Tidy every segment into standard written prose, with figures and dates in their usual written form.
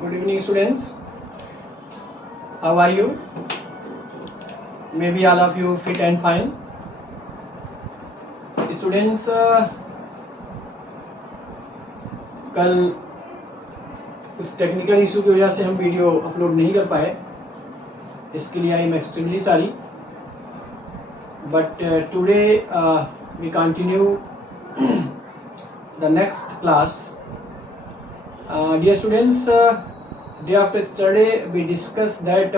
Good evening, students. How are you? Maybe all of you fit and fine. Students, कल कुछ technical issue की वजह से हम वीडियो अपलोड नहीं कर पाए. इसके लिए I am extremely sorry. But today we continue the next class. Dear students, day after yesterday we discussed that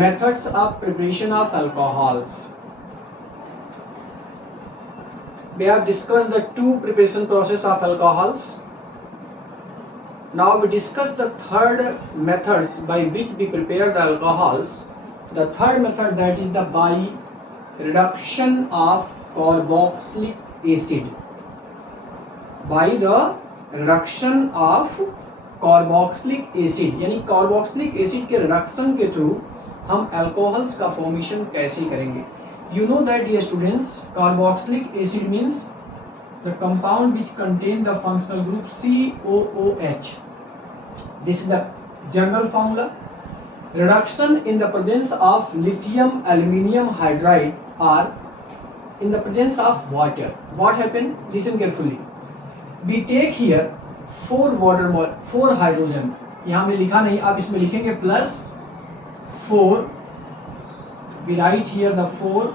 methods of preparation of alcohols. We have discussed the two preparation process of alcohols. Now we discuss the third methods by which we prepare the alcohols. The third method, that is the by reduction of carboxylic acid. By the reduction of carboxylic acid, यानी carboxylic acid के reduction के through हम alcohols का formation कैसे करेंगे. You know that, dear students, carboxylic acid means the compound which contain the functional group COOH. This is the general formula. Reduction in the presence of lithium aluminium hydride or in the presence of water. What happened? Listen carefully. We take here 4 hydrogen. यहाँ हमने लिखा नहीं, आप इसमें लिखेंगे plus 4. We write here the 4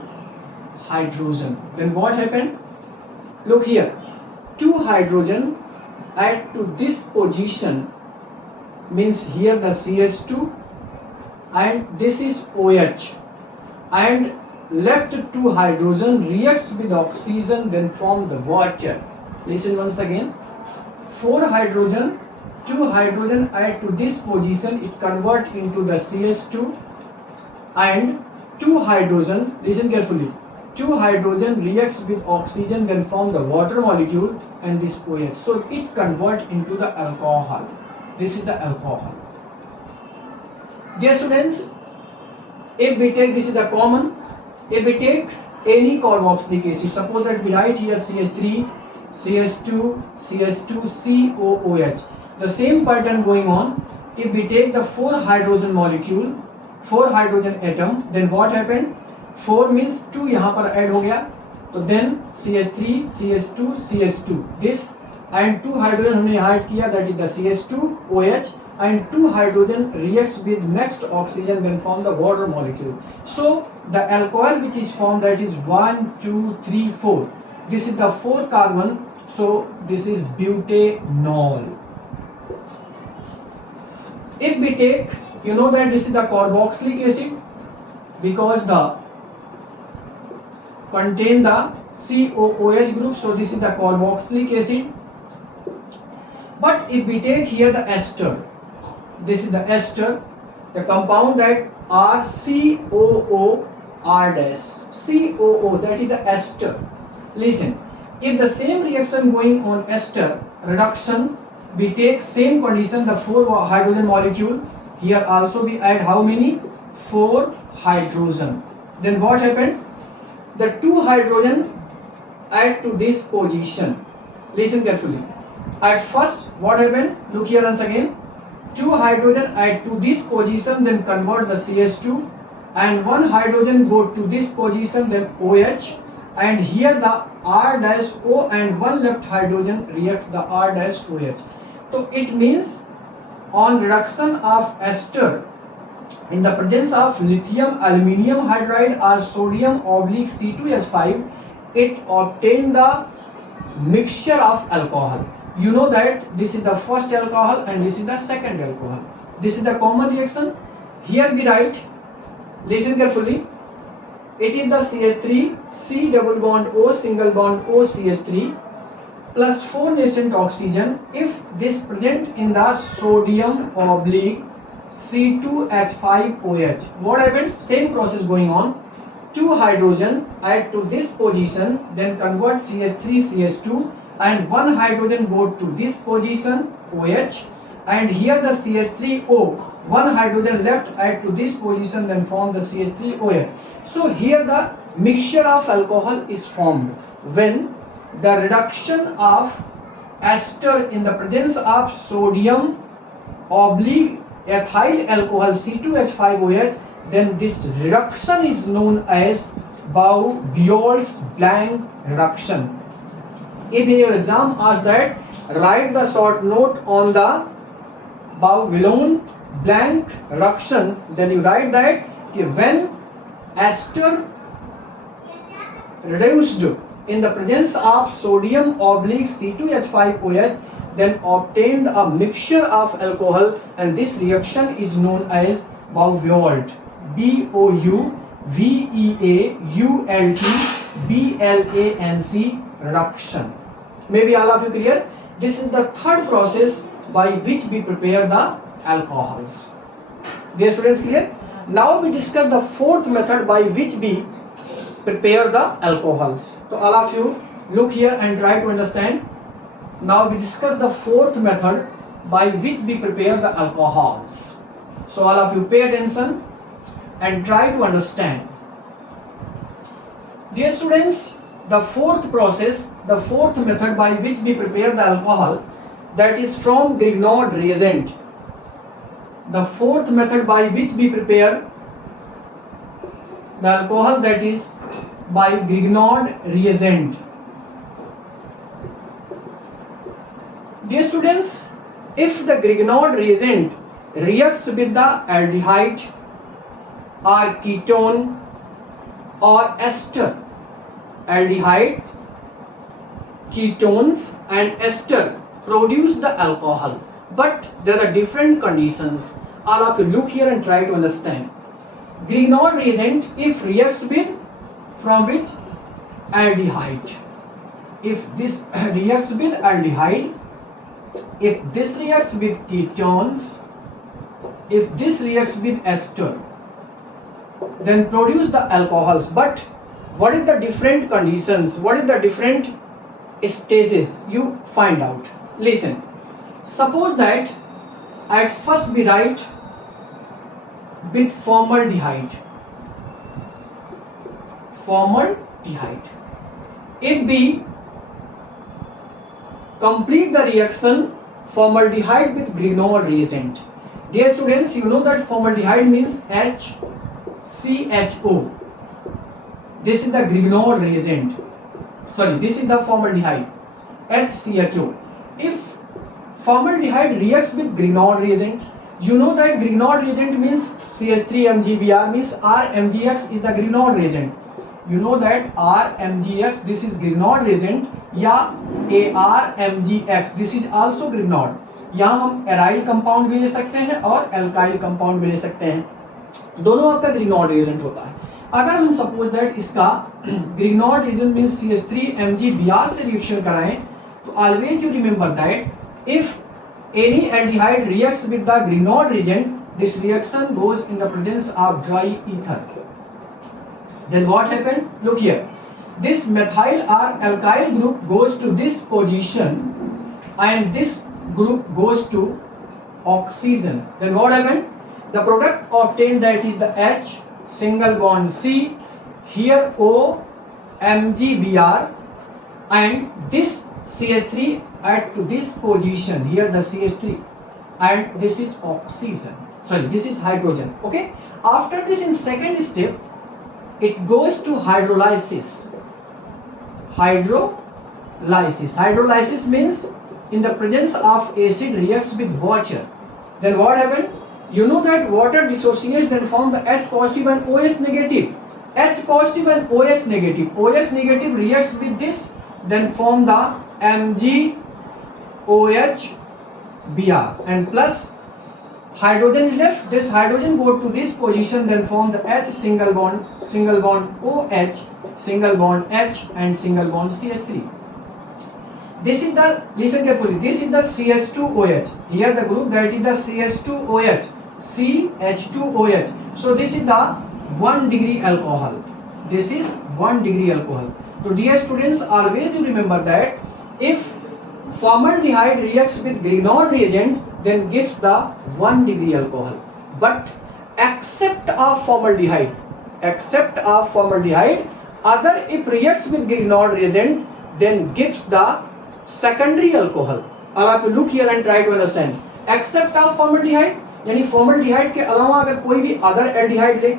hydrogen. Then what happened? Look here, 2 hydrogen add to this position, means here the CH2 and this is OH, and left 2 hydrogen reacts with oxygen, then form the water. Listen once again, 4 hydrogen, 2 hydrogen add to this position, it convert into the CH2, and 2 hydrogen, listen carefully, 2 hydrogen reacts with oxygen, then form the water molecule and this OH. So it convert into the alcohol. This is the alcohol. Dear students, if we take, this is the common, if we take any carboxylic acid, suppose that we write here CH3, CH2, CH2, COOH. The same pattern going on. If we take the 4 hydrogen molecule, 4 hydrogen atom, then what happened? 4 means 2 यहाँ पर add हो गया, तो then CH3, CH2, CH2, this and 2 hydrogen हमने यहाँ add किया, that is the CH2, OH, and 2 hydrogen reacts with next oxygen, then form the water molecule. So the alcohol which is formed, that is 1, 2, 3, 4. This is the 4 carbon, so this is butanol. If we take, you know that this is the carboxylic acid because the contain the COOH group, so this is the carboxylic acid. But if we take here the ester, this is the ester, the compound that RCOO R dash COO, that is the ester. Listen, if the same reaction going on ester reduction, we take same condition, the 4 hydrogen molecule, here also we add how many? 4 hydrogen. Then what happened? The 2 hydrogen add to this position. Listen carefully. At first, what happened? Look here once again. 2 hydrogen add to this position, then convert the CH2, and 1 hydrogen go to this position, then OH, and here the R dash O and 1 left hydrogen reacts the R dash OH. So it means on reduction of ester in the presence of lithium aluminium hydride or sodium oblique C2H5, it obtain the mixture of alcohol. You know that this is the first alcohol and this is the second alcohol. This is the common reaction. Here we write, listen carefully, it is the CH3, C double bond O single bond O CH3 plus 4 nascent oxygen. If this present in the sodium oblique C2H5OH, what happened? Same process going on. 2 hydrogen add to this position, then convert CH3 CH2, and 1 hydrogen go to this position OH, and here the CH3O, 1 hydrogen left add to this position, then form the CH3OH. So here the mixture of alcohol is formed when the reduction of ester in the presence of sodium oblique ethyl alcohol C2H5OH, then this reduction is known as Boyle's blank reduction. If in your exam asks that, write the short note on the Boyle's blank reduction, then you write that when ester reduced in the presence of sodium oblique C2H5OH, then obtained a mixture of alcohol, and this reaction is known as Boyle's BOUVEAULT reduction. Maybe all of you clear? This is the third process by which we prepare the alcohols. Dear students, clear? Now we discuss the fourth method by which we prepare the alcohols. So all of you look here and try to understand. Now we discuss the fourth method by which we prepare the alcohols. So all of you pay attention and try to understand. Dear students, the fourth process, the fourth method by which we prepare the alcohol, that is from Grignard reagent. The fourth method by which we prepare the alcohol, that is by Grignard reagent. Dear students, if the Grignard reagent reacts with the aldehyde or ketone or ester, aldehyde, ketones and ester produce the alcohol, but there are different conditions. All of you look here and try to understand. Grignard reagent, if reacts with, from which? Aldehyde. If this reacts with aldehyde, if this reacts with ketones, if this reacts with ester, then produce the alcohols. But what is the different conditions? What is the different stages? You find out. Listen. Suppose that at first we write with formaldehyde. Formaldehyde. If we complete the reaction formaldehyde with Grignard reagent. Dear students, you know that formaldehyde means HCHO. This is the Grignard reagent. Sorry, this is the formaldehyde, HCHO. If formaldehyde reacts with Grignard reagent, you know that Grignard reagent means CH3MgBr, means RMgX is the Grignard reagent. You know that RMgX, this is Grignard reagent, या ARMgX, this is also Grignard. यहाँ हम aryl compound भी ले सकते हैं और alkyl compound भी ले सकते हैं, दोनों आपका Grignard reagent होता है. अगर हम सपोज दैट इसका Grignard reagent मींस CH3MgBr से रिएक्शन कराएं, तो always you remember that if any aldehyde reacts with the Grignard reagent, this reaction goes in the presence of dry ether. Then what happened? Look here. This methyl or alkyl group goes to this position and this group goes to oxygen. Then what happened? The product obtained, that is the H single bond C, here O MgBr, and this CH3 at to this position, here the CH3, and this is oxygen, sorry, this is hydrogen. Okay, after this, in second step it goes to hydrolysis. Hydrolysis means in the presence of acid reacts with water. Then what happened? You know that water dissociates, then form the H positive and OH negative. H positive and OH negative. OH negative reacts with this, then form the MgOH-Br, and plus hydrogen is left. This hydrogen go to this position, then form the H single bond OH, single bond H, and single bond CH3. This is the, listen carefully, this is the CH2OH. Here the group, that is the CH2OH, CH2OH. So this is the 1 degree alcohol. This is 1 degree alcohol. So dear students, always you remember that if formaldehyde reacts with Grignard reagent, then gives the 1 degree alcohol. But except of formaldehyde, other if reacts with Grignard reagent, then gives the secondary alcohol. All of you look here and try to understand. Except of formaldehyde, यानी formaldehyde के अलावा अगर कोई भी other aldehyde ले,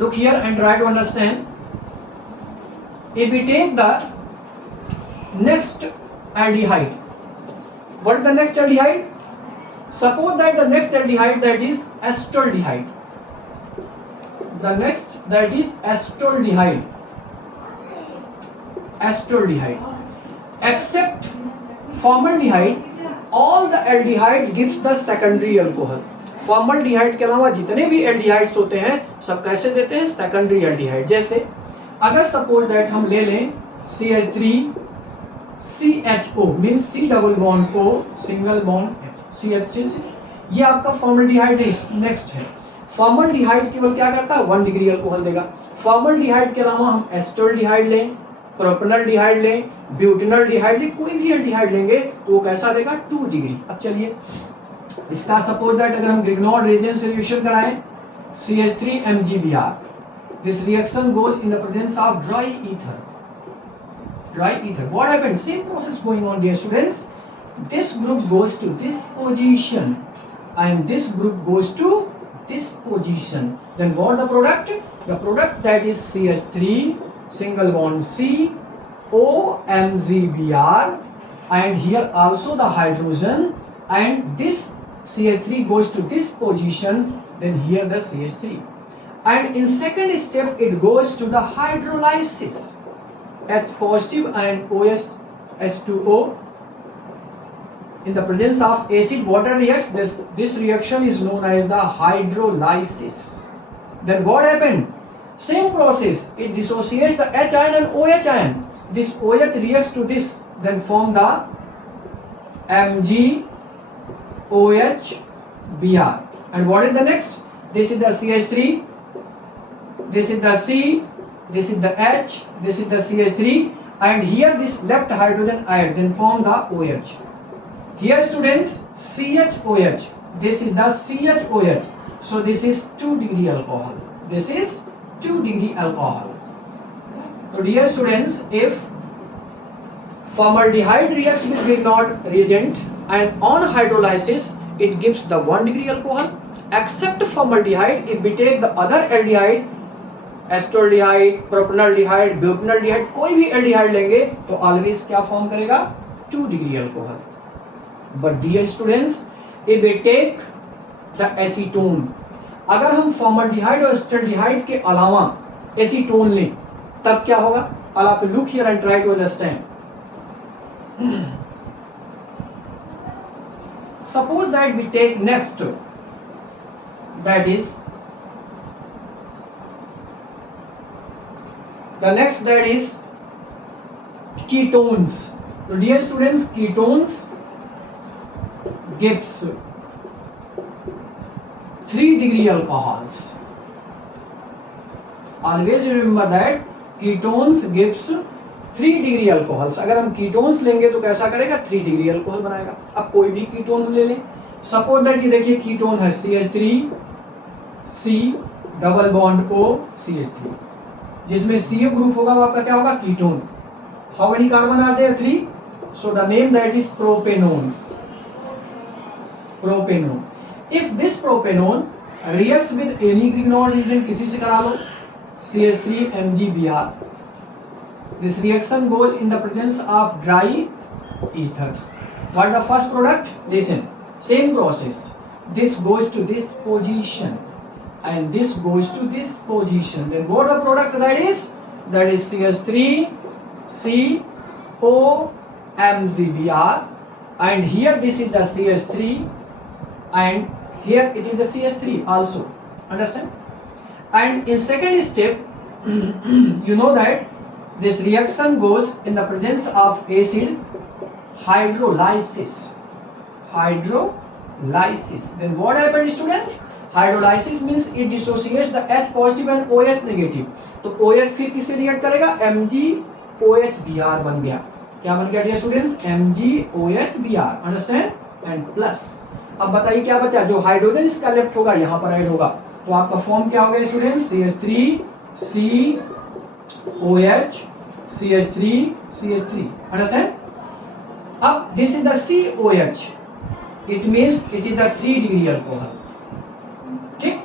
look here and try to understand. If we take the next aldehyde, what is the next aldehyde? Suppose that the next aldehyde, that is acetaldehyde, the next that is acetaldehyde, except formaldehyde, all the aldehyde gives the secondary alcohol. Formaldehyde के अलावा जितने भी aldehydes होते हैं सब कैसे देते हैं? Secondary aldehyde. जैसे अगर सपोज दैट हम ले लें CH3CHO means C double bond O single bond CH3, ये आपका फॉर्मल्डिहाइड नेक्स्ट है। फॉर्मल्डिहाइड केवल क्या करता है? 1 डिग्री अल्कोहल देगा। फॉर्मल्डिहाइड के अलावा हम एसिटाल्डिहाइड लें, प्रोपेनॉल्डिहाइड लें, ब्यूटेनॉल्डिहाइड लें, कोई भी एल्डिहाइड लेंगे तो वो कैसा देगा? 2 डिग्री। अब चलिए इसका सपोज दैट अगर हम ग्रिग्नॉल रिएजेंट से रिएक्शन कराएं CH3MgBr, this reaction goes in the presence of dry ether. What happened? Same process going on, dear students. This group goes to this position and this group goes to this position. Then what the product? The product that is CH3 single bond C OMgBr, and here also the hydrogen, and this CH3 goes to this position, then here the CH3, and in second step it goes to the hydrolysis, H positive and OS H2O in the presence of acid water reacts. This reaction is known as the hydrolysis. Then what happened? Same process, it dissociates the H ion and OH ion. This OH reacts to this, then form the MgOHBr. And what is the next? This is the CH3, this is the C, this is the H, this is the CH3, and here this left hydrogen add, then form the OH. Here students, CHOH, this is the CHOH, so this is 2 degree alcohol. This is 2 degree alcohol. So dear students, if formaldehyde reacts with Grignard reagent and on hydrolysis it gives the 1 degree alcohol, except formaldehyde, if we take the other aldehyde, acetaldehyde, propanaldehyde, butanaldehyde, कोई भी aldehyde लेंगे तो always क्या form करेगा? 2 degree alcohol. But dear students, if we take the acetone, अगर हम formaldehyde और acetaldehyde के अलावा acetone लें तब क्या होगा? I'll have to look here and try to understand. Suppose that we take next, that is the next, that is ketones. So dear students, ketones gives 3 degree alcohols. Always remember that ketones gives 3 degree alcohols. अगर हम ketones लेंगे तो कैसा करेगा? 3 degree alcohol बनाएगा। अब कोई भी ketone ले लें, सपोज दैट ये देखिए ketone है CH3 C double bond O CH3, जिसमें CO ग्रुप होगा वो आपका क्या होगा? Ketone. How many carbon are there? 3, so the name that is propanone. If this propanone reacts with any Grignard reagent, किसी से करा लो CH3MgBr, this reaction goes in the presence of dry ether. What is the first product? Listen, same process, this goes to this position and this goes to this position, then what the product that is CH3COMgBr, and here this is the CH3 and here it is the CH3 also, understand? And in second step you know that this reaction goes in the presence of acid hydrolysis. Then what happens students? Hydrolysis means it dissociates the H positive and OH negative. तो OH फिर किससे react करेगा? MgOHBr बन गया। क्या बन गया dear students? MgOHBr, understand? And plus, अब बताइए क्या बचा? जो हाइड्रोजन इसका लेफ्ट होगा यहाँ पर ऐड होगा, तो आपका फॉर्म क्या हो गया students? CH3COH CH3 CH3, understand? अब this is the COH, it means it is the 3 degree alcohol. ठीक,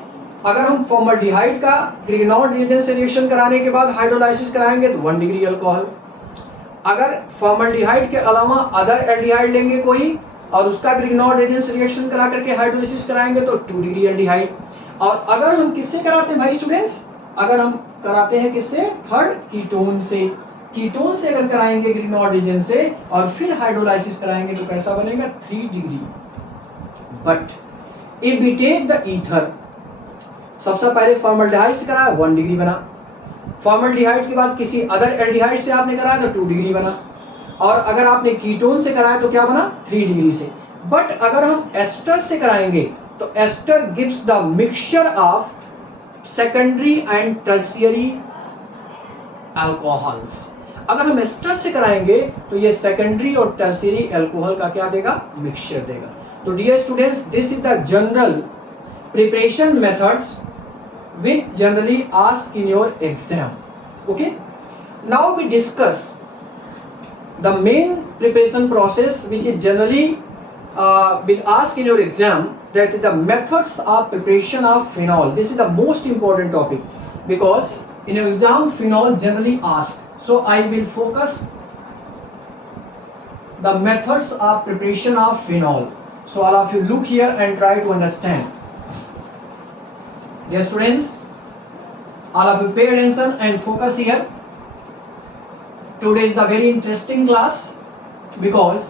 अगर हम फॉर्मल्डिहाइड का ग्रिग्नॉर्ड रिएजेंट से रिएक्शन कराने के बाद हाइड्रोलाइसिस कराएंगे तो 1 डिग्री अल्कोहल। अगर फॉर्मल्डिहाइड के अलावा अदर एल्डिहाइड लेंगे कोई और उसका ग्रिग्नॉर्ड रिएजेंट से रिएक्शन करा करके हाइड्रोलाइसिस कराएंगे तो 2 डिग्री एल्डिहाइड। और अगर हम किससे कराते हैं भाई स्टूडेंट्स, अगर हम कराते हैं किससे, थर्ड कीटोन से। कीटोन से अगर कराएंगे ग्रिग्नॉर्ड रिएजेंट से और फिर हाइड्रोलाइसिस कराएंगे तो कैसा बनेगा, 3 degree. But if we take the ether, सबसे पहले फॉर्मल्डिहाइड से कराया 1 डिग्री बना, फॉर्मल्डिहाइड के बाद किसी अदर एल्डिहाइड से आपने कराया तो 2 डिग्री बना, और अगर आपने कीटोन से कराया तो क्या बना, 3 डिग्री से। बट अगर हम एस्टर से कराएंगे तो ester gives the mixture of secondary and tertiary alcohols. अगर हम एस्टर से कराएंगे तो ये सेकेंडरी और टर्शियरी अल्कोहल का क्या देगा, मिक्सचर देगा। तो dear students, this is the general preparation methods which generally ask in your exam. Okay, now we discuss the main preparation process which is generally will ask in your exam, that is the methods of preparation of phenol. This is the most important topic because in your exam phenol generally asked, so I will focus the methods of preparation of phenol. So all of you look here and try to understand. Dear students, all of you pay attention and focus here. Today is the very interesting class because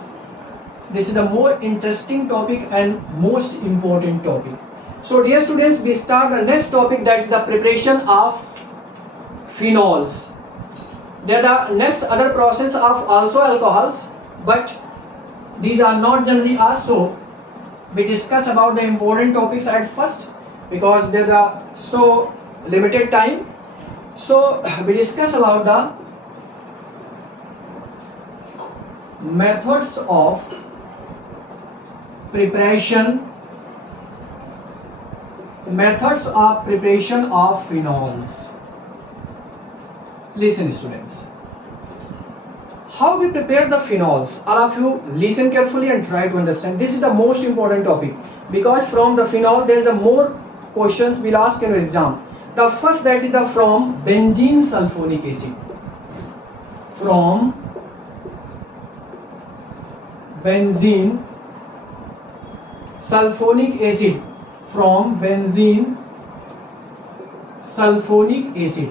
this is the more interesting topic and most important topic. So dear students, we start the next topic, that is the preparation of phenols. There are the next other process of also alcohols, but these are not generally asked, so we discuss about the important topics at first because there are so limited time. So we discuss about the methods of preparation of phenols. Listen students, how we prepare the phenols. All of you listen carefully and try to understand. This is the most important topic because from the phenol there is the more questions will ask in your exam. The first, that is the from benzene sulfonic acid. From benzene sulfonic acid. From benzene sulfonic acid.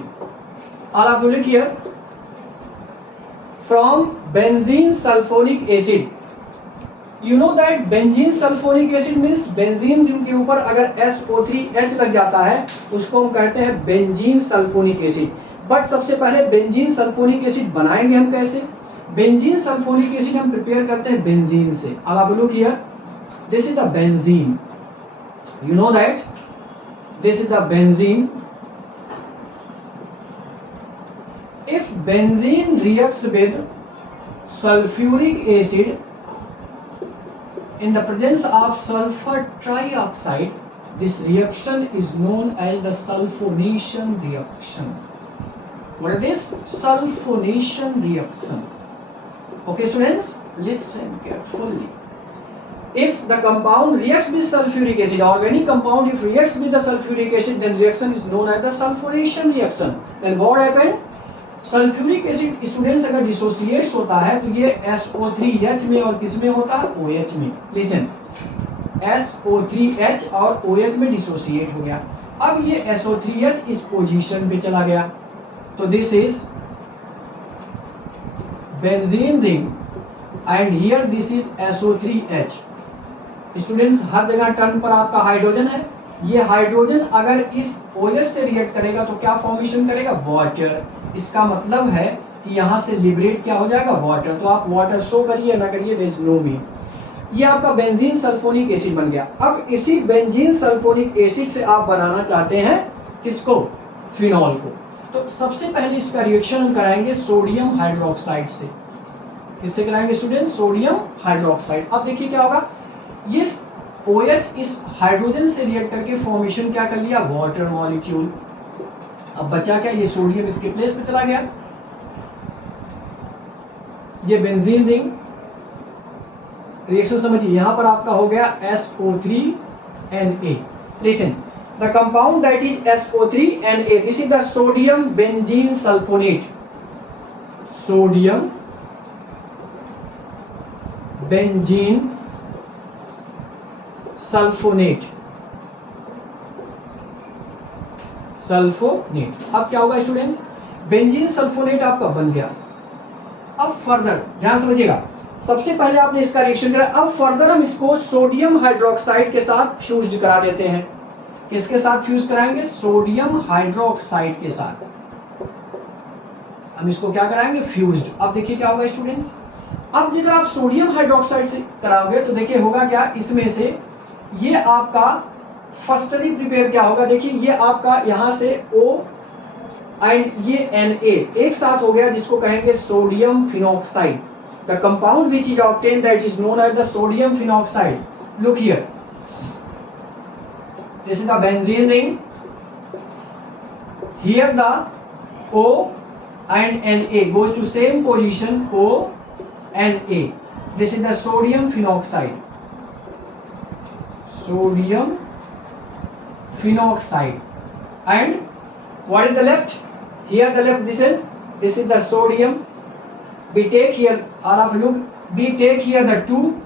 All of you look here. From benzene sulfonic acid. You know that benzene sulfonic acid means benzene के ऊपर अगर SO3H लग जाता है उसको हम कहते हैं बेंजीन सल्फोनिक एसिड। बट सबसे पहले बेंजीन सल्फोनिक एसिड बनाएंगे हम कैसे, बेंजीन सल्फोनिक एसिड हम प्रिपेयर करते हैं बेंजीन से। अब आप look here, this is the benzene, you know that this is the benzene. If benzene reacts with sulphuric acid in the presence of sulfur trioxide, this reaction is known as the sulfonation reaction. What is this? Sulfonation reaction. Okay students, listen carefully. If the compound reacts with sulfuric acid, organic compound if reacts with the sulfuric acid, then reaction is known as the sulfonation reaction. Then what happened? Sulphuric acid students अगर dissociates होता है तो ये SO3H में और किस में होता है, OH में। लिसन, SO3H और OH में डिसोसिएट हो गया। अब ये SO3H इस पोजीशन पे चला गया, तो this is benzene ring and here this is SO3H। Students हर जगह टर्न पर आपका हाइड्रोजन है, ये हाइड्रोजन अगर इस OH से रिएक्ट करेगा तो क्या फॉर्मेशन करेगा, वाटर। इसका मतलब है कि यहाँ से लिबरेट क्या हो जाएगा, वाटर। तो आप वाटर शो करिए ना करिए, देयर इज नो मीन। ये आपका बेंजीन सल्फोनिक एसिड बन गया। अब इसी बेंजीन सल्फोनिक एसिड से आप बनाना चाहते हैं किसको, फिनॉल को। तो सबसे पहले इसका रिएक्शन हम कराएंगे सोडियम हाइड्रोक्साइड से। किससे कराएंगे स्टूडेंट, सोडियम हाइड्रोक्साइड। अब देखिए क्या होगा, ये OH इस हाइड्रोजन से रिएक्ट करके फॉर्मेशन क्या कर लिया, वाटर मॉलिक्यूल। अब बचा क्या, ये सोडियम इसके प्लेस पे चला गया, ये बेंजीन रिंग रिएक्शन समझिए, यहाँ पर आपका हो गया SO3Na. Listen, the compound that is SO3Na, this is the sodium benzene sulphonate. Sodium benzene sulphonate. अब क्या होगा स्टूडेंट्स, बेंजीन सल्फोनेट आपका बन गया. अब फर्दर ध्यान समझिएगा, सबसे पहले आपने इसका रिएक्शन करा, अब फर्दर हम इसको सोडियम हाइड्रोक्साइड के साथ फ्यूज करा देते हैं. किसके साथ फ्यूज कराएंगे, सोडियम हाइड्रोक्साइड के साथ हम इसको क्या कराएंगे, फ्यूज्ड. अब देखिए क्या होगा स्टूडेंट्स, अब जब आप सोडियम हाइड्रोक्साइड से कराओगे तो देखिए होगा क्या, इसमें से ये आपका फर्स्टली प्रिपेयर क्या होगा, देखिए ये आपका यहां से O एंड ये Na एक साथ हो गया, जिसको कहेंगे sodium phenoxide. The compound which is obtain that is known as the sodium phenoxide. Look here, this is the benzene ring. Here the O and Na goes to same position, O and A. This is the sodium phenoxide. Sodium phenoxide. And what is the left? Here the left, this is the sodium. We take here, all of you, we take here the 2.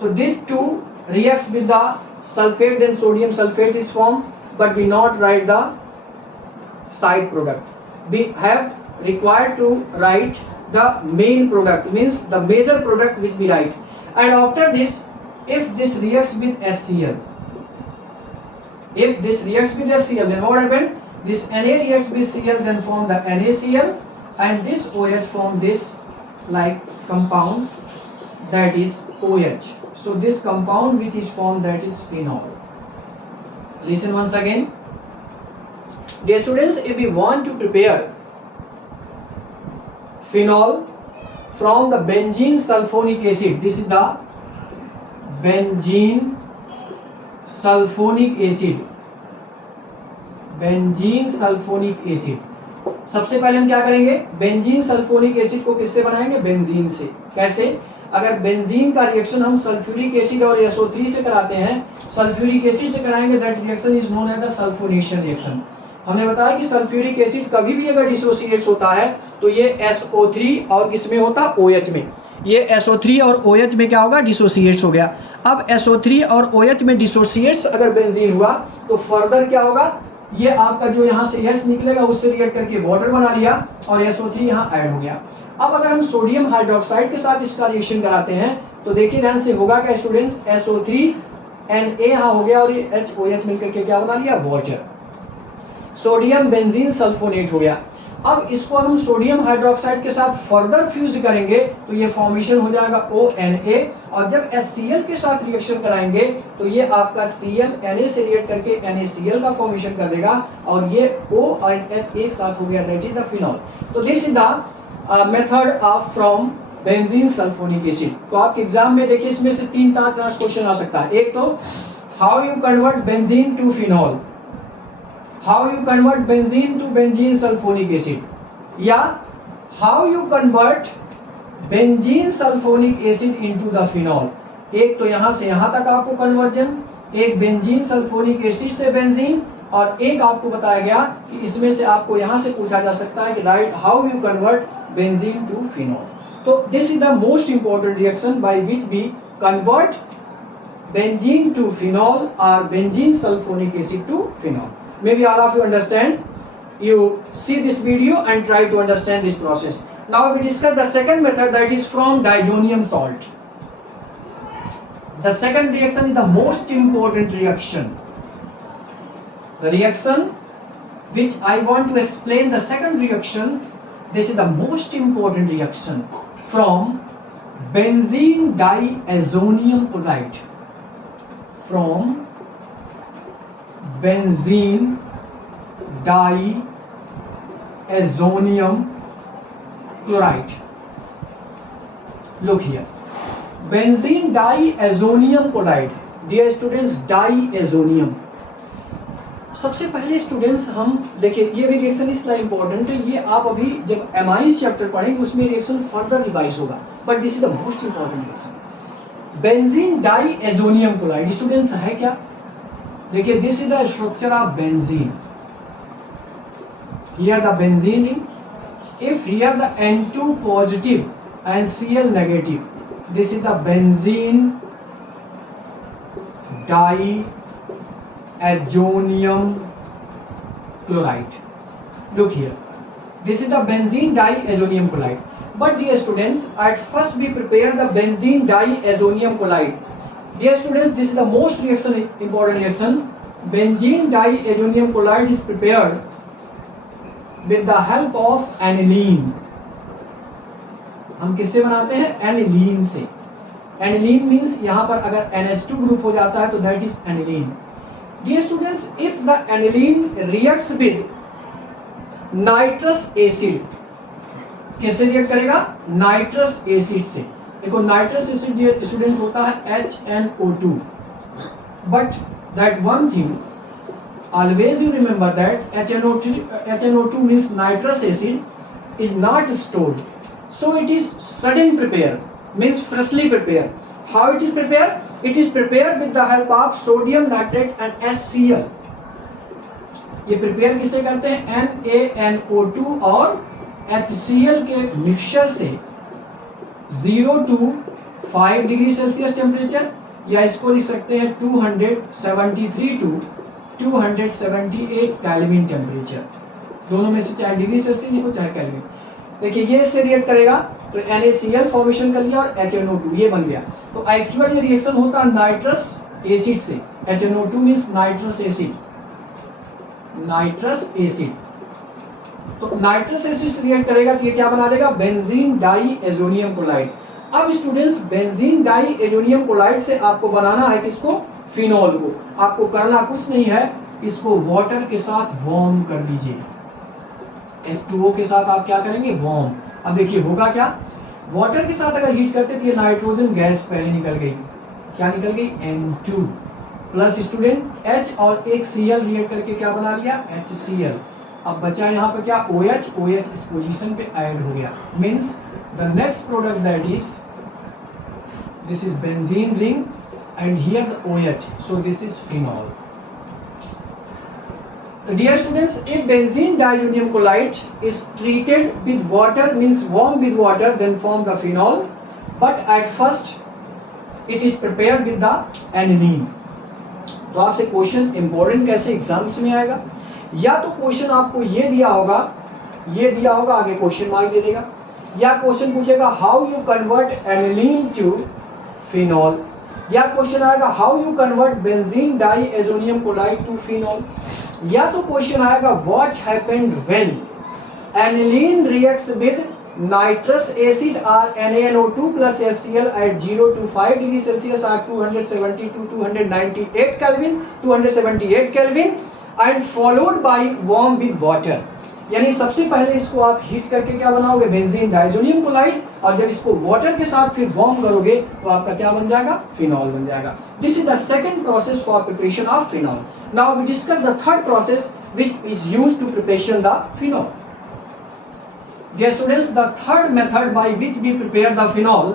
So this 2 reacts with the sulfate, then sodium sulfate is formed, but we not write the side product. We have required to write the main product, means the major product which we write. And after this, if this reacts with HCl, if this reacts with HCl, then what happened? This Na reacts with Cl, then form the NaCl, and this OH form this like compound that is OH. So this compound which is formed, that is phenol. Listen once again, dear students, if we want to prepare phenol from the benzene sulfonic acid, this is the benzene sulfonic acid. Benzene sulphonic acid. सबसे पहले हम क्या करेंगे, benzene sulphonic acid को किससे बनाएंगे, benzene से. कैसे, अगर बेंजीन का रिएक्शन हम सल्फ्यूरिक एसिड और SO3 से कराते हैं, सल्फ्यूरिक एसिड से कराएंगे, that reaction is known as the sulphonation reaction. हमने बताया कि सल्फ्यूरिक एसिड कभी भी अगर डिसोसिएट्स होता है तो ये SO3 और किसमें होता, OH में. ये SO3 और OH में क्या होगा, डिसोसिएट्स हो गया. अब SO3 और OH में डिसोसिएट्स अगर बेंजीन हुआ तो फर्दर क्या होगा, ये आपका जो यहाँ से H निकलेगा उससे रिएक्ट करके वाटर बना लिया और SO3 यहाँ ऐड हो गया. अब अगर हम सोडियम हाइड्रोक्साइड के साथ इसका रिएक्शन कराते हैं तो देखिए ध्यान से होगा क्या स्टूडेंट्स, SO3Na यहाँ हो गया और ये HOH मिलकर के क्या बना लिया, वाटर. सोडियम बेंजीन सल्फोनेट हो गया. अब इसको हम सोडियम हाइड्रोक्साइड के साथ फर्दर फ्यूज करेंगे तो ये फॉर्मेशन हो जाएगा ONA, और जब HCl के साथ रिएक्शन कराएंगे तो ये आपका Cl Na से रिएक्ट करके NaCl का फॉर्मेशन कर देगा और ये O और H एक साथ हो गया, दैट इज द फिनॉल. तो this is the method of from benzene sulphonic acid. तो आपके एग्जाम में देखिए इसमें से 3 तरह का क्वेश्चन आ सकता है. एक तो how you convert benzene to phenol, how you convert benzene to benzene sulfonic acid, या how you convert benzene sulfonic acid into the phenol. एक तो यहाँ से यहाँ तक आपको कन्वर्जन, एक बेंजीन सल्फोनिक एसिड से बेंजीन, और एक आपको बताया गया कि इसमें से आपको यहाँ से पूछा जा सकता है कि right how you convert benzene to phenol. तो this is the most important reaction by which we convert benzene to phenol और benzene sulphonic acid to phenol. Maybe all of you understand. You see this video and try to understand this process. Now we discuss the second method, that is from diazonium salt. The second reaction is the most important reaction. The reaction which I want to explain, the second reaction, this is the most important reaction from benzene diazonium chloride. From benzene diazonium chloride. Look here, benzene diazonium chloride. Dear students, diazonium. सबसे पहले students हम देखिए ये भी reaction इसलिए important है, ये आप अभी जब एमाइंस चैप्टर पढ़ेंगे उसमें रिएक्शन फर्दर रिवाइज होगा, but this is the most important reaction. Benzene diazonium chloride students है क्या? देखिए, this is the structure of benzene. Here the benzene in, if here the N2 positive and Cl negative, this is the benzene diazonium chloride. Look here, this is the benzene diazonium chloride. But dear students, at first we prepare the benzene diazonium chloride. Dear students, this is the most important reaction. Benzene diazonium chloride is prepared with the help of aniline. हम किससे बनाते हैं? Aniline से. Aniline means यहाँ पर अगर NH2 group हो जाता है तो that is aniline. Dear students, if the aniline reacts with nitrous acid, किससे रिएक्ट करेगा? नाइट्रस एसिड से. देखो, नाइट्रस एसिड डियर स्टूडेंट होता है HNO2. But that one thing, always you remember that HNO2 means nitrous acid is not stored, so it is sudden prepare, means freshly prepare. How it is prepared? It is prepared with the help of sodium nitrate and HCl. ये prepare किससे करते हैं? NaNO2 और HCl के mixture से 0 to 5 degree Celsius temperature, या इसको लिख सकते हैं 273 to 278 केल्विन टेम्परेचर. दोनों में से चाहे डिग्री सेल्सियस लिखो चाहे केल्विन. देखिए, ये से रिएक्ट करेगा तो NaCl फॉर्मेशन कर लिया और HNO2 ये बन गया. तो एक्चुअल ये रिएक्शन होता है नाइट्रस एसिड से. HNO2 means nitrous acid. Nitrous acid, तो नाइट्रस एसिड से रिएक्ट करेगा तो ये क्या बना देगा? Benzene diazonium chloride. अब students, benzene diazonium chloride से आपको बनाना है किसको? फिनॉल को. आपको करना कुछ नहीं है, इसको वाटर के साथ वार्म कर दीजिए. H2O के साथ आप क्या करेंगे? वार्म. अब देखिए होगा क्या? वाटर के साथ अगर हीट करते तो ये नाइट्रोजन गैस पहले निकल गई. क्या निकल गई? N2 प्लस स्टूडेंट H और एक Cl रिएक्ट करके क्या बना लिया? HCl. अब बचा यहाँ पर क्या? OH इस पोजीशन पे ऐड हो गया. Means the next product that is this is benzene ring and here the OH, so this is phenol. Dear students, if benzene diazonium chloride is treated with water, means warm with water, then form the phenol, but at first it is prepared with the aniline. तो आपसे question important कैसे exams में आएगा? या तो question आपको ये दिया होगा आगे क्वेश्चन मार्क दे देगा, या क्वेश्चन पूछेगा how you convert aniline to phenol, या क्वेश्चन आएगा how you convert benzene diazonium chloride to phenol, या तो क्वेश्चन आएगा what happened when aniline reacts with nitrous acid or NaNO2 plus HCl at 0 to 5 degree Celsius or 270 to 298 Kelvin, 278 Kelvin and followed by warm with water. यानी सबसे पहले इसको आप heat करके क्या बनाओगे? बेंजीन डाइजोनियम क्लोराइड, और जब इसको वाटर के साथ फिर वार्म करोगे तो आपका क्या बन जाएगा? फिनॉल बन जाएगा. This is the second process for preparation of phenol. Now we discuss the third process which is used to preparation the phenol. Dear students, the third method by which we prepare the phenol,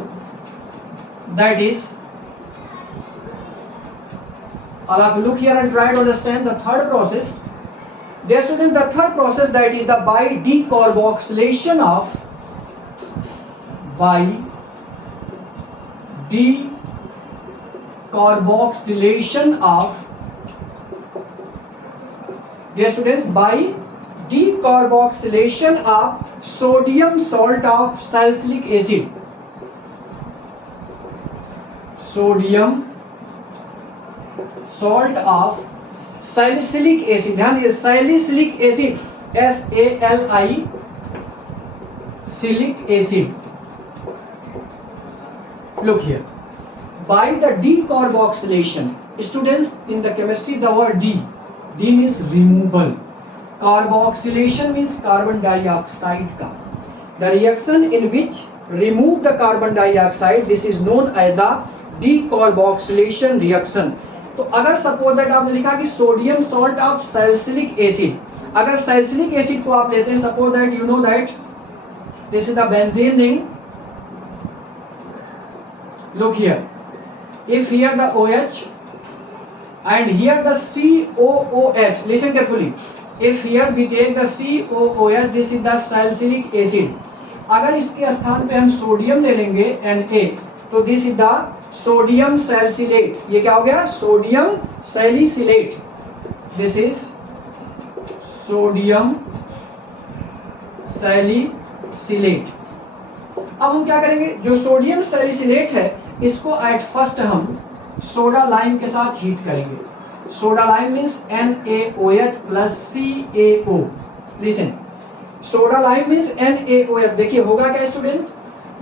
that is, I'll have to look here and try to understand the third process. Dear students, the third process, that is the by decarboxylation of dear students, by decarboxylation of sodium salt of salicylic acid. Sodium salt of salicylic acid. ध्यान दीजिए, salicylic acid, SALIcylic acid. Look here. By the decarboxylation, students, in the chemistry the word D means removal. Carboxylation means carbon dioxide का. The reaction in which remove the carbon dioxide, this is known as the decarboxylation reaction. तो अगर suppose that आपने लिखा कि sodium salt of salicylic acid, अगर salicylic acid को आप लेते हैं, suppose that you know that this is the benzene ring. Look here, if here the OH and here the COOH, listen carefully, if here we take the COOH, this is the salicylic acid. अगर इसके स्थान पे हम sodium ले लेंगे Na, तो this is the sodium salicylate. ये क्या हो गया? Sodium salicylate. This is sodium salicylate. अब हम क्या करेंगे? जो सोडियम सैलिसिलेट है इसको एट फर्स्ट हम सोडा लाइम के साथ हीट करेंगे. Soda lime means NaOH plus CaO. Listen, soda lime means NaOH. देखिए होगा क्या स्टूडेंट?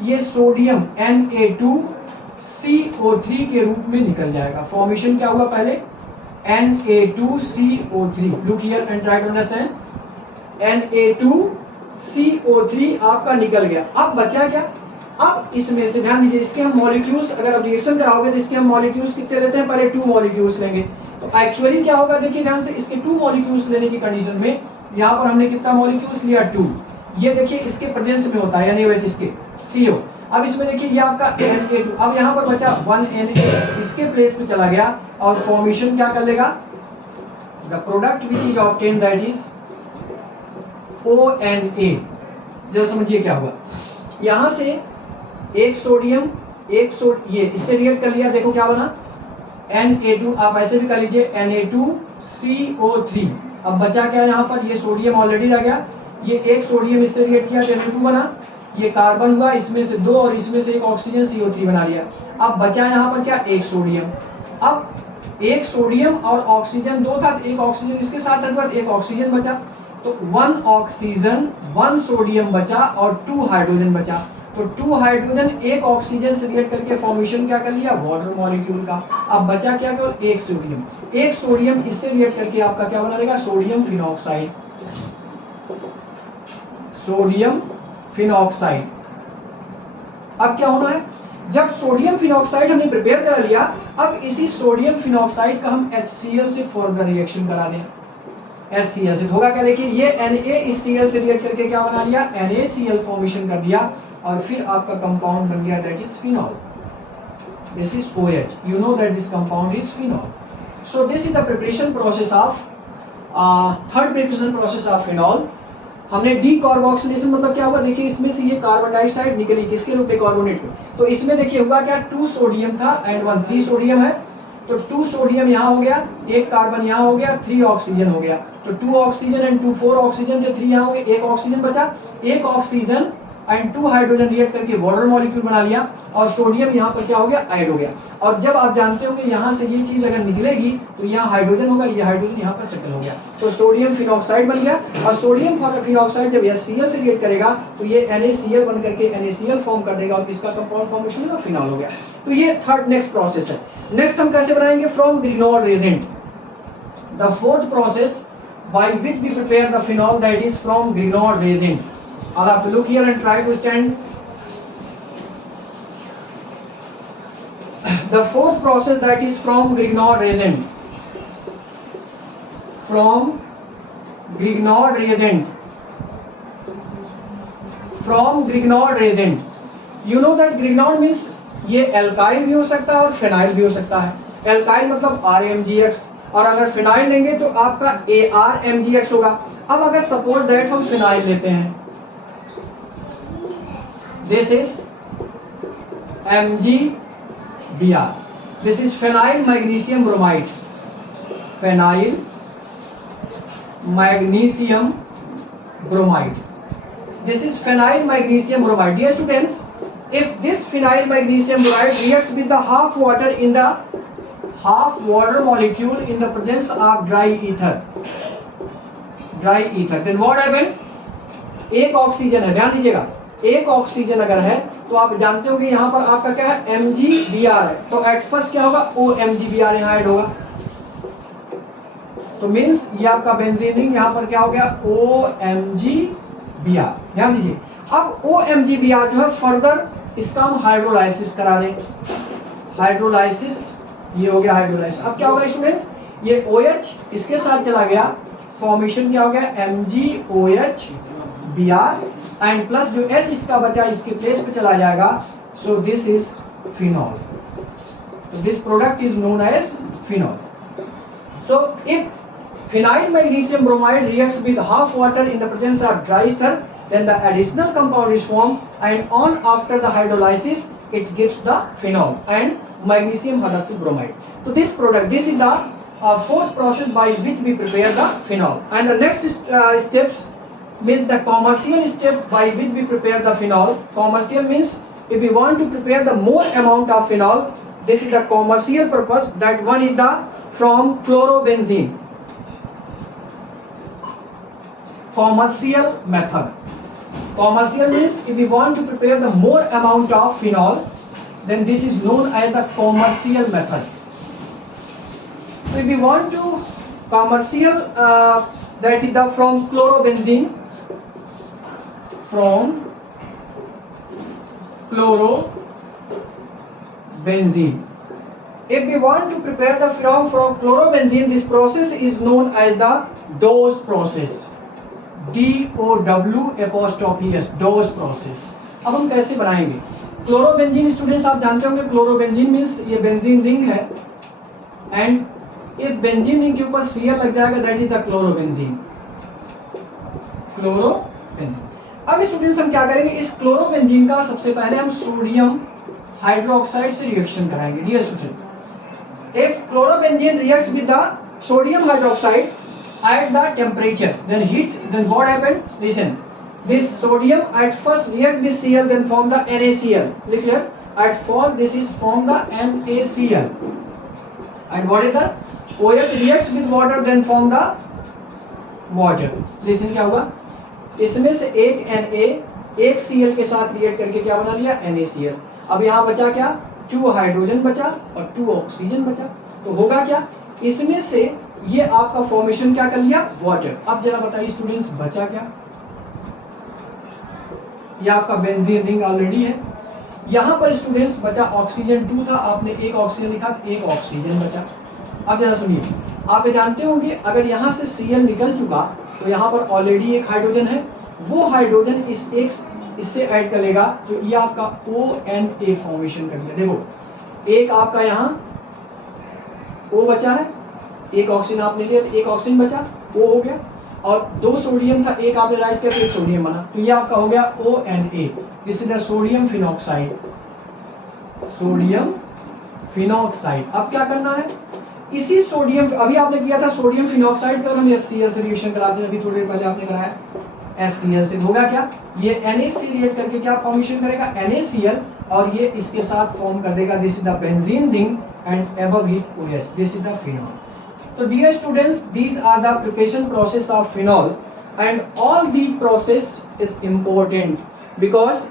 ये सोडियम Na2CO3 के रूप में निकल जाएगा. फॉर्मेशन क्या हुआ पहले? Na2CO3. Look here and try to understand. Na2CO3 आपका निकल गया. अब बचा क्या? अब इसमें से ध्यान दीजिए, इसके हम मॉलिक्यूल्स, अगर आप रिएक्शन कराओगे तो इसके हम मॉलिक्यूल्स कितने लेते हैं? पहले 2 मॉलिक्यूल्स लेंगे. तो एक्चुअली क्या होगा? देखिए ध्यान से, इसके 2 मॉलिक्यूल्स लेने की कंडीशन में यहाँ पर हमने कितना मॉलिक्यूल्स लिया? 2. ये देखिए इसके प्रेजेंस में होता है NaOH, इसके CO. अब इसमें देखिए ये आपका Na2. अब यहाँ पर बचा 1 Na, इसके प्लेस पे चला गया और फॉर्मेशन क्या कर लेगा? The product which is obtain that is ONA. जरा समझिए क्या हुआ. यहाँ से एक सोडियम, ये इससे रिएक्ट कर लिया. देखो क्या बना? Na2. आप ऐसे भी कर लीजिए Na2CO3. अब बचा क्या यहाँ पर? ये सोडियम ऑलरेडी रह गया. ये एक सोडियम इससे रिएक्ट किया, Na2 बना. ये कार्बन हुआ, इसमें से 2 और इसमें से एक ऑक्सीजन CO3 बना लिया. अब बचा यहाँ पर क्या? एक सोडियम. अब एक सोडियम और ऑक्सीजन 2 था, एक ऑक्सीजन इसके साथ है, एक ऑक्सीजन बचा. तो 1 ऑक्सीजन 1 सोडियम बचा और 2 हाइड्रोजन बचा. तो 2 हाइड्रोजन एक ऑक्सीजन से रिएक्ट करके फॉर्मेशन क्या कर लिया? वाटर मॉलिक्यूल का. अब बचा क्या? केवल एक सोडियम. एक सोडियम इससे रिएक्ट करके आपका क्या बना लेगा? Sodium phenoxide. Sodium phenoxide. अब क्या होना है? जब सोडियम फिनॉक्साइड हमने प्रिपेयर करा लिया, अब इसी सोडियम फिनॉक्साइड का हम HCl से फर्दर रिएक्शन करा दें. HCl से होगा क्या? देखिए ये Na इस Cl से रिएक्ट करके क्या बना लिया? NaCl फॉर्मेशन कर दिया और फिर आपका कंपाउंड बन गया, that is phenol. This is OH. You know that this compound is phenol. So this is the preparation process of third preparation process of phenol. हमने डीकार्बोक्सिलेशन मतलब क्या हुआ? देखिए इसमें से ये कार्बन डाइऑक्साइड निकली किसके रूप में? कार्बोनेट में. तो इसमें देखिए हुआ क्या? 2 सोडियम था एंड 1 3 सोडियम है. तो 2 सोडियम यहाँ हो गया, एक कार्बन यहाँ हो गया, 3 ऑक्सीजन हो गया. तो 2 ऑक्सीजन एंड 2 4 ऑक्सीजन, जो 3 यहाँ हो गए, एक ऑक्सीजन बचा. एक ऑक्सीजन एंड 2 हाइड्रोजन रिएक्ट करके वाटर मॉलिक्यूल बना लिया और सोडियम यहाँ पर क्या हो गया? ऐड हो गया. और जब आप जानते हो कि यहाँ से ये चीज अगर निकलेगी तो यहाँ हाइड्रोजन होगा, ये हाइड्रोजन यहाँ पर सेटल हो गया. तो सोडियम फिनॉक्साइड बन गया. और सोडियम फिनॉक्साइड जब HCl से रिएक्ट करेगा तो ये NaCl बन करके NaCl फॉर्म कर देगा और इसका कंपाउंड फॉर्मेशन होगा, फिनॉल हो गया. तो ये थर्ड नेक्स्ट प्रोसेस है. नेक्स्ट हम कैसे बनाएंगे? From Grignard reagent. The fourth process by which we prepare the phenol, that is from Grignard resin. I'll have to look here and try to stand. The fourth process, that is from Grignard resin. From Grignard resin. From Grignard resin. You know that Grignard means ये alkyl भी हो सकता है और phenyl भी हो सकता है. एल्काइल मतलब RMgX और अगर फिनाइल लेंगे तो आपका ArMgX होगा. अब अगर सपोज दैट हम फिनाइल लेते हैं, this is MgBr. This is phenyl magnesium bromide. Phenyl magnesium bromide. This is phenyl magnesium bromide. Dear students, if this phenyl magnesium bromide reacts with the half water molecule in the presence of dry ether, then what happen? एक oxygen है, ध्यान दीजिएगा, एक oxygen अगर है तो आप जानते हो कि यहाँ पर आपका क्या है? MgBr है. तो एट फर्स्ट क्या होगा? OMgBr यहाँ ऐड होगा. तो मीन्स ये आपका बेंजीन रिंग यहाँ पर क्या हो गया? OMgBr. ध्यान दीजिए. अब OMgBr जो है फर्दर इसका हम हाइड्रोलाइसिस करा दें. हाइड्रोलाइसिस, ये हो गया हाइड्रोलाइसिस. अब क्या होगा स्टूडेंट्स? ये OH इसके साथ चला गया, फॉर्मेशन क्या हो गया? MgOH एंड प्लस जो H इसका बचा इसके प्लेस पे चला जाएगा. So this is phenol. So this product is known as phenol. So if phenyl magnesium bromide reacts with half water in the presence of dry ether, then the additional compound is formed, and on after the hydrolysis it gives the phenol and magnesium hydroxybromide. So this product, this is the fourth process by which we prepare the phenol. And the next steps means the commercial step by which we prepare the phenol. Commercial means if we want to prepare the more amount of phenol, this is the commercial purpose. That one is the from chlorobenzene. Commercial method. Commercial means if we want to prepare the more amount of phenol, then this is known as the commercial method. So if we want to commercial, that is the from chlorobenzene. From chlorobenzene. If we want to prepare the phenol from chlorobenzene, this process is known as the Dawes process. DOW'S, Dawes process. अब हम कैसे बनाएंगे? Chlorobenzene students आप जानते होंगे, chlorobenzene means ये benzene ring है, and if benzene ring के ऊपर Cl लग जाएगा, that is the chlorobenzene. Chlorobenzene. अब स्टूडेंट्स हम क्या करेंगे, इस क्लोरोबेंजीन का सबसे पहले हम सोडियम हाइड्रोक्साइड से रिएक्शन कराएंगे. Dear student, if chlorobenzene reacts with the sodium hydroxide at the temperature, then heat, then what happened? Listen, this sodium at first react with Cl, then form the NaCl. Clear? At first this is form the NaCl, and what is the OH reacts with water, then form the water. Listen, क्या होगा, इसमें से एक Na एक Cl के साथ react करके क्या बना लिया, NaCl. अब यहाँ बचा क्या, 2 हाइड्रोजन बचा और 2 ऑक्सीजन बचा. तो होगा क्या, इसमें से ये आपका फॉर्मेशन क्या कर लिया, वाटर. अब जरा बताइए स्टूडेंट्स, बचा क्या, ये आपका बेंजीन रिंग ऑलरेडी है. यहाँ पर स्टूडेंट्स बचा ऑक्सीजन 2 था, आपने एक ऑक्सीजन लिखा, एक ऑक्सीजन बचा. अब जरा सुनिए, आप ये जानते होंगे अगर यहाँ से Cl निकल चुका तो यहाँ पर ऑलरेडी एक हाइड्रोजन है, वो हाइड्रोजन इससे ऐड कर लेगा, तो ये आपका ONA फॉर्मेशन कर दिया. देखो, एक आपका यहाँ O बचा है, एक ऑक्सीजन आपने लिया, एक ऑक्सीजन बचा, O हो गया, और 2 सोडियम था, एक आपने राइट किया, एक सोडियम बना, तो ये आपका हो गया ONA. This is the sodium phenoxide. Sodium phenoxide. अब क्या करना है, इसी सोडियम, अभी आपने किया था सोडियम फिनॉक्साइड का हम HCl से रिएक्शन कराते हैं, अभी थोड़ी देर पहले आपने कराया HCl से. होगा क्या, ये NaC रिएक्ट करके क्या फॉर्मेशन करेगा, NaCl, और ये इसके साथ फॉर्म कर देगा, this is the benzene ring, and above it OH, this is the phenol. So dear students, these are the preparation process of phenol, and all these process is important because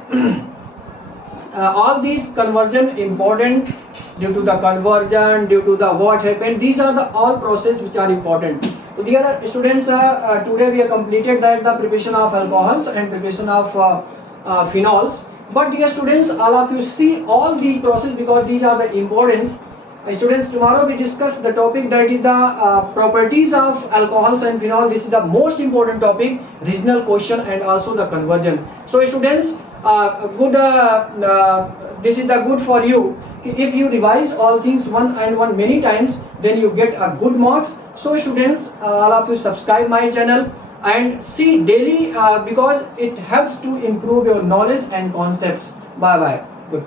all these conversion important due to the conversion, due to the what happened, these are the all process which are important. So dear students, today we have completed that the preparation of alcohols and preparation of phenols. But dear students, all of you see all these process because these are the importance. Students, tomorrow we discuss the topic that is the properties of alcohols and phenol. This is the most important topic, regional question, and also the conversion. So students, this is the good for you. If you revise all things one many times, then you get a good marks. So students, all of you subscribe my channel and see daily because it helps to improve your knowledge and concepts. Bye bye. Good.